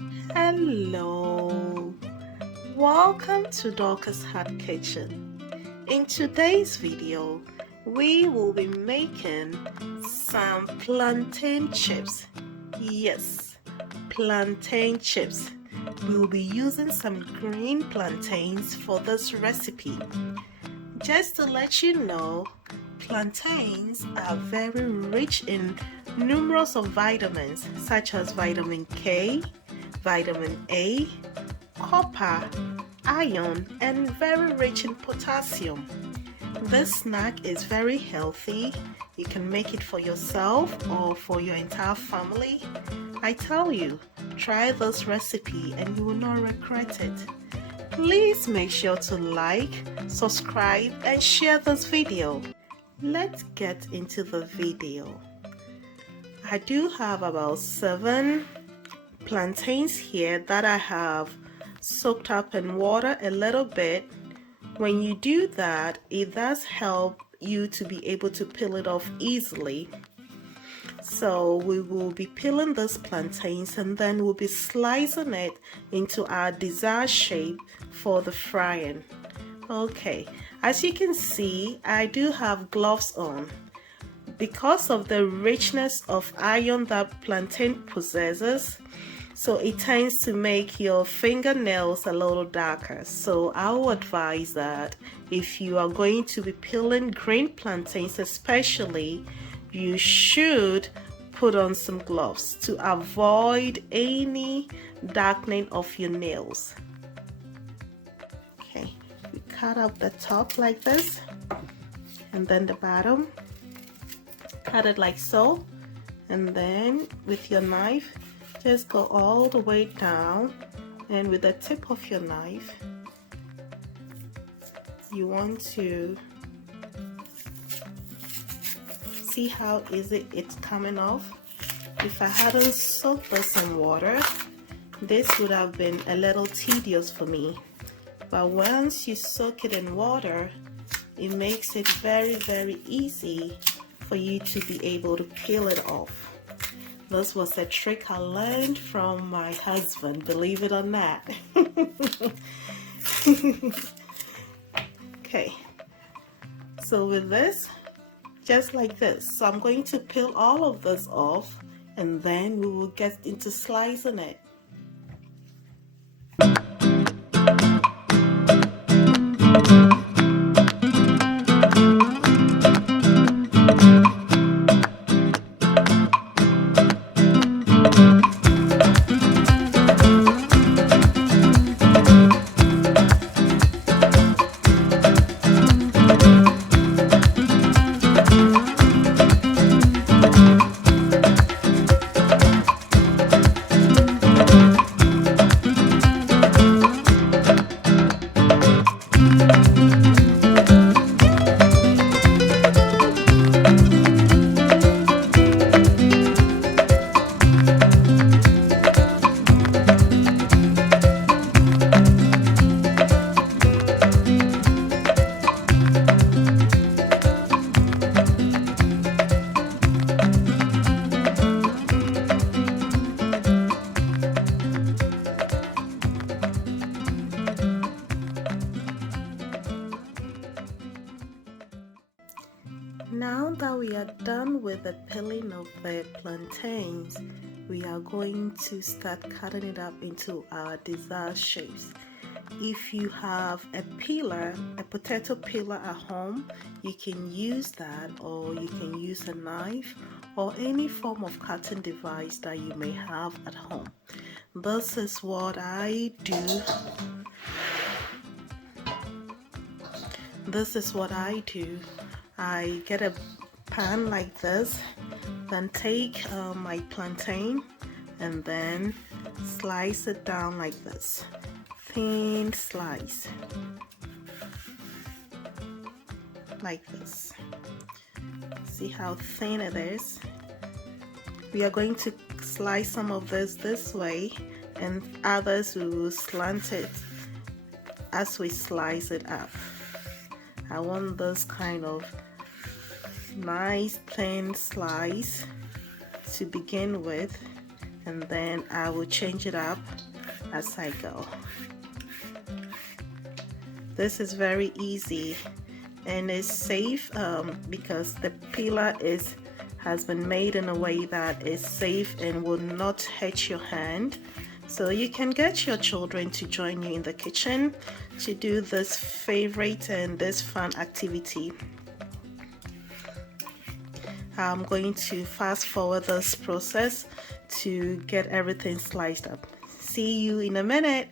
Hello, welcome to Dorcasheartkitchen. In today's video, we will be making some plantain chips. Yes, plantain chips. We will be using some green plantains for this recipe. Just to let you know, plantains are very rich in numerous of vitamins such as vitamin K, vitamin A, copper, iron, and very rich in potassium. This snack is very healthy. You can make it for yourself or for your entire family. I tell you, try this recipe and you will not regret it. Please make sure to like, subscribe, and share this video. Let's get into the video. I do have about 7 plantains here that I have soaked up in water a little bit. When you do that, it does help you to be able to peel it off easily. So we will be peeling these plantains and then we'll be slicing it into our desired shape for the frying. Okay, as you can see, I do have gloves on. Because of the richness of iron that plantain possesses, so it tends to make your fingernails a little darker. So I would advise that if you are going to be peeling green plantains especially, you should put on some gloves to avoid any darkening of your nails. Okay, we cut up the top like this and then the bottom. Cut it like so, and then with your knife just go all the way down, and with the tip of your knife you want to see how easy it's coming off. If I hadn't soaked this in water, this would have been a little tedious for me, but once you soak it in water, it makes it very easy for you to be able to peel it off. This was a trick I learned from my husband, believe it or not. Okay, so with this, just like this, so I'm going to peel all of this off and then we will get into slicing it. Now that we are done with the peeling of the plantains, we are going to start cutting it up into our desired shapes. If you have a peeler, a potato peeler at home, you can use that, or you can use a knife or any form of cutting device that you may have at home. This is what I do. I get a pan like this, then take my plantain and then slice it down like this. Thin slice. Like this. See how thin it is? We are going to slice some of this way and others we will slant it as we slice it up. I want this kind of nice thin slice to begin with, and then I will change it up as I go. This is very easy and it's safe because the peeler has been made in a way that is safe and will not hurt your hand. So you can get your children to join you in the kitchen to do this favorite and this fun activity. I'm going to fast forward this process to get everything sliced up. See you in a minute.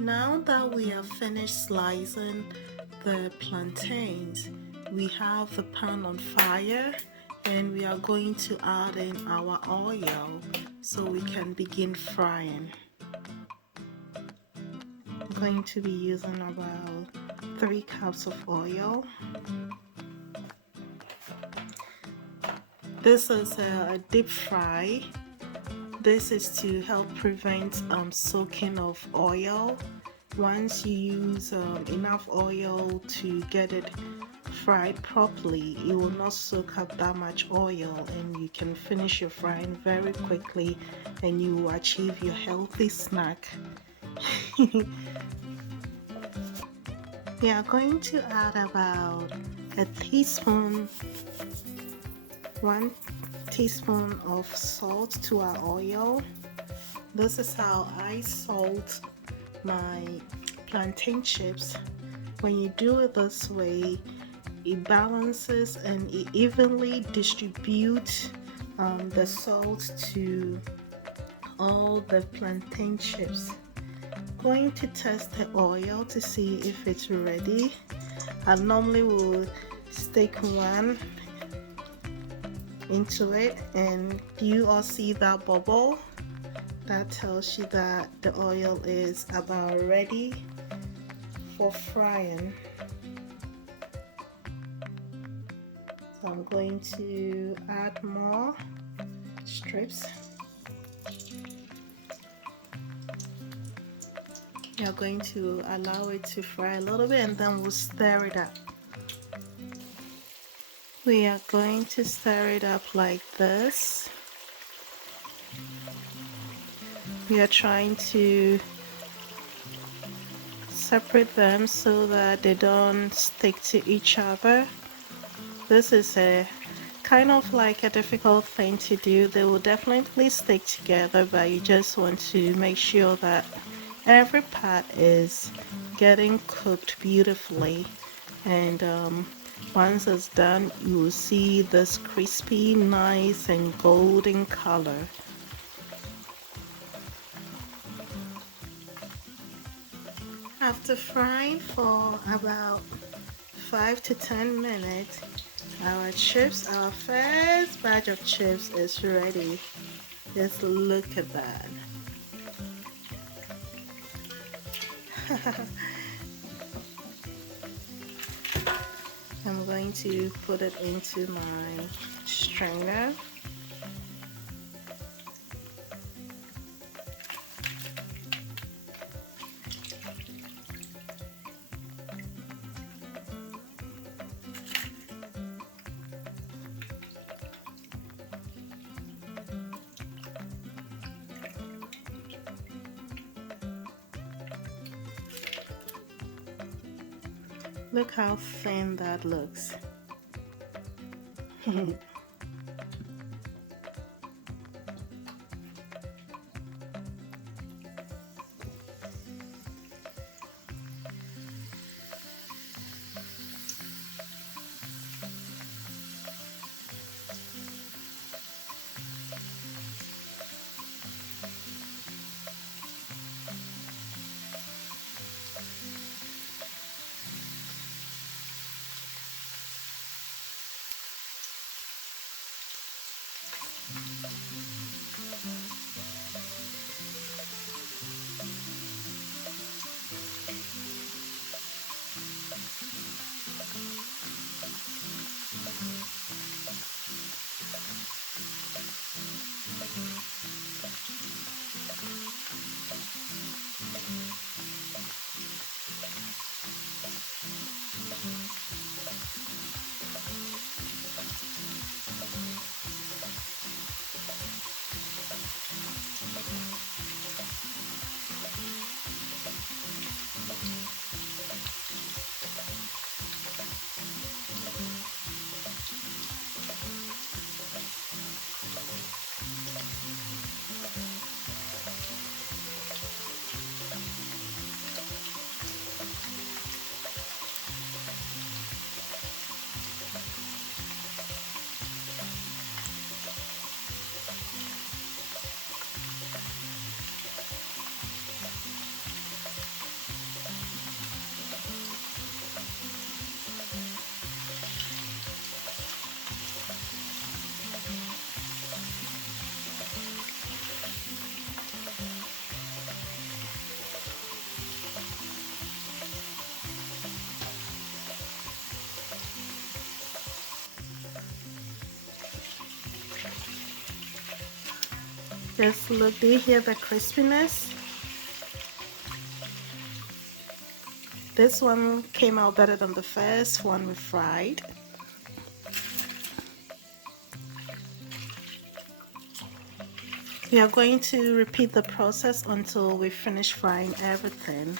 Now that we have finished slicing the plantains, we have the pan on fire and we are going to add in our oil so we can begin frying. I'm going to be using about 3 cups of oil. This is a deep fry. This is to help prevent soaking of oil. Once you use enough oil to get it fried properly, it will not soak up that much oil and you can finish your frying very quickly and you will achieve your healthy snack. We are going to add about a teaspoon, 1 teaspoon of salt to our oil. This is how I salt my plantain chips. When you do it this way, it balances and it evenly distributes the salt to all the plantain chips. Going to test the oil to see if it's ready. I normally will stick one into it, and you all see that bubble? That tells you that the oil is about ready for frying. So I'm going to add more strips. You're going to allow it to fry a little bit and then we'll stir it up. We are going to stir it up like this. We are trying to separate them so that they don't stick to each other. This is a kind of like a difficult thing to do. They will definitely stick together, but you just want to make sure that every part is getting cooked beautifully, and once it's done you will see this crispy, nice and golden color. After frying for about 5 to 10 minutes, our chips, our first batch of chips is ready. Just look at that. I'm going to put it into my strainer. Look how thin that looks. Just look, do you hear the crispiness? This one came out better than the first one we fried. We are going to repeat the process until we finish frying everything.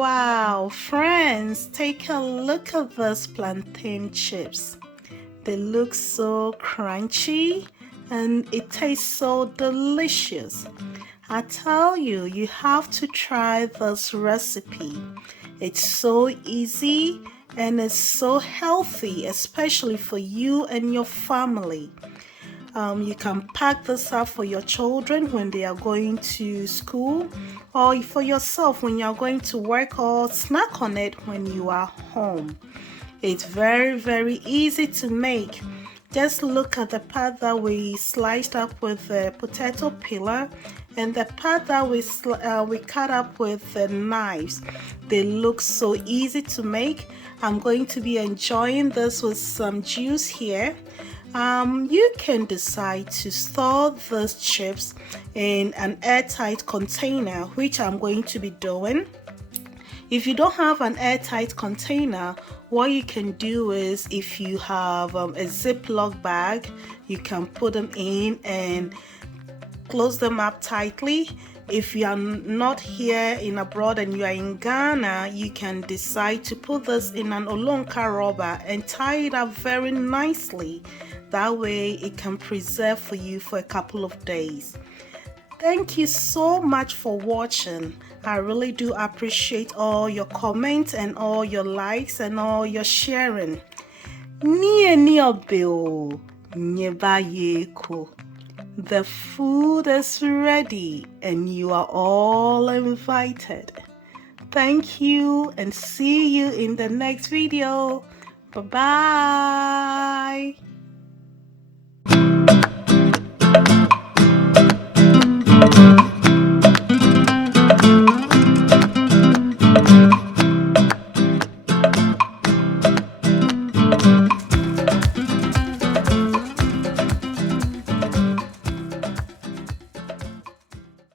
Wow, friends, take a look at these plantain chips. They look so crunchy and it tastes so delicious. I tell you, you have to try this recipe. It's so easy and it's so healthy, especially for you and your family. You can pack this up for your children when they are going to school, or for yourself when you are going to work, or snack on it when you are home. It's very, very easy to make. Just look at the part that we sliced up with the potato peeler and the part that we cut up with the knives. They look so easy to make. I'm going to be enjoying this with some juice here. You can decide to store these chips in an airtight container, which I'm going to be doing. If you don't have an airtight container, what you can do is, if you have a Ziploc bag, you can put them in and close them up tightly. If you are not here in abroad and you are in Ghana, you can decide to put this in an Olonka rubber and tie it up very nicely. That way it can preserve for you for a couple of days. Thank you so much for watching. I really do appreciate all your comments and all your likes and all your sharing. The food is ready and you are all invited. Thank you and see you in the next video. Bye-bye.